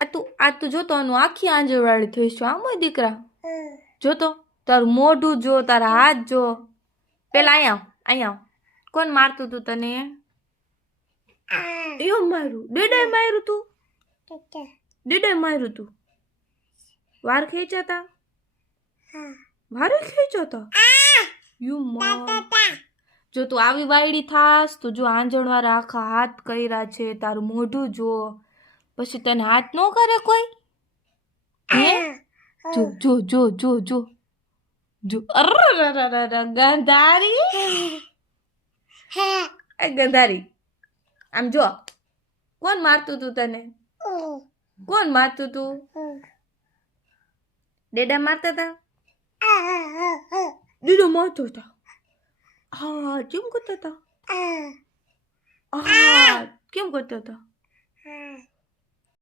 આ તું જોતો આનું આખી આંજળવાળી થઈશ આમ હોય દીકરા જોતો તારું મોઢું જો તારા હાથ જો પેલા અહીંયા આવ કોણ મારતું તું તને એવું માર્યું ડેડાએ માર્યું તું ડેડાએ માર્યું તું વાર ખેંચાતા વારે ખેંચાતા યુ જો તું આવી વાયડી થાસ તો જો આંજણવાળા આખા હાથ કર્યા છે તારું મોઢું જો પછી તને હાથ ન કરે કોઈ હે જો જો જો જો જો જો ગંધારી ગંધારી આમ જો કોણ મારતું તું તને કોણ મારતું તું ડેડા મારતા હતા ડેડો મારતો હતા હા કેમ કરતા હતા હા કેમ કરતા હતા